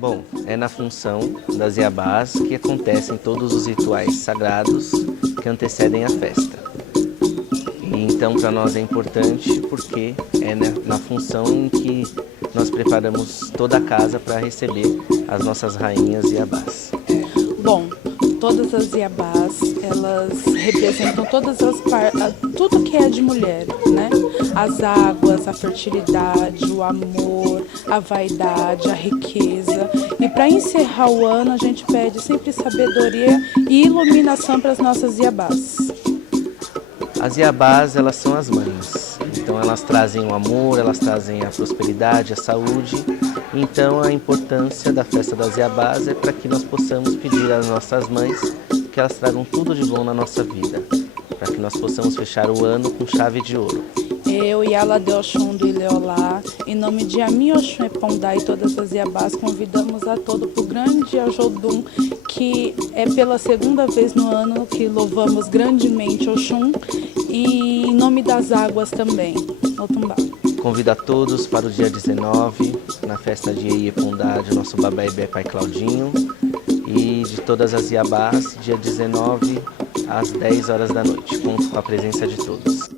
Bom, é na função das Iabás que acontecem todos os rituais sagrados que antecedem a festa. E então para nós é importante porque é na função em que nós preparamos toda a casa para receber as nossas rainhas Iabás. Bom, todas as Iabás, elas representam tudo que é de mulher, né? As águas, a fertilidade, o amor, a vaidade, a riqueza. E para encerrar o ano, a gente pede sempre sabedoria e iluminação para as nossas Iabás. As Iabás, elas são as mães. Então elas trazem o amor, elas trazem a prosperidade, a saúde. Então a importância da festa das Iabás é para que nós possamos pedir às nossas mães que elas tragam tudo de bom na nossa vida, para que nós possamos fechar o ano com chave de ouro. Eu, Yala de Oxum do Ileolá, em nome de Ami Oxum Epondá e todas as Iabás, convidamos a todos para o grande Ajodum, que é pela segunda vez no ano que louvamos grandemente Oxum, e em nome das águas também, Otumbá. Convido a todos para o dia 19, na festa de Iepondá, de nosso Babaibé Pai Claudinho, e de todas as Iabás, dia 19, às 10 horas da noite. Conto com a presença de todos.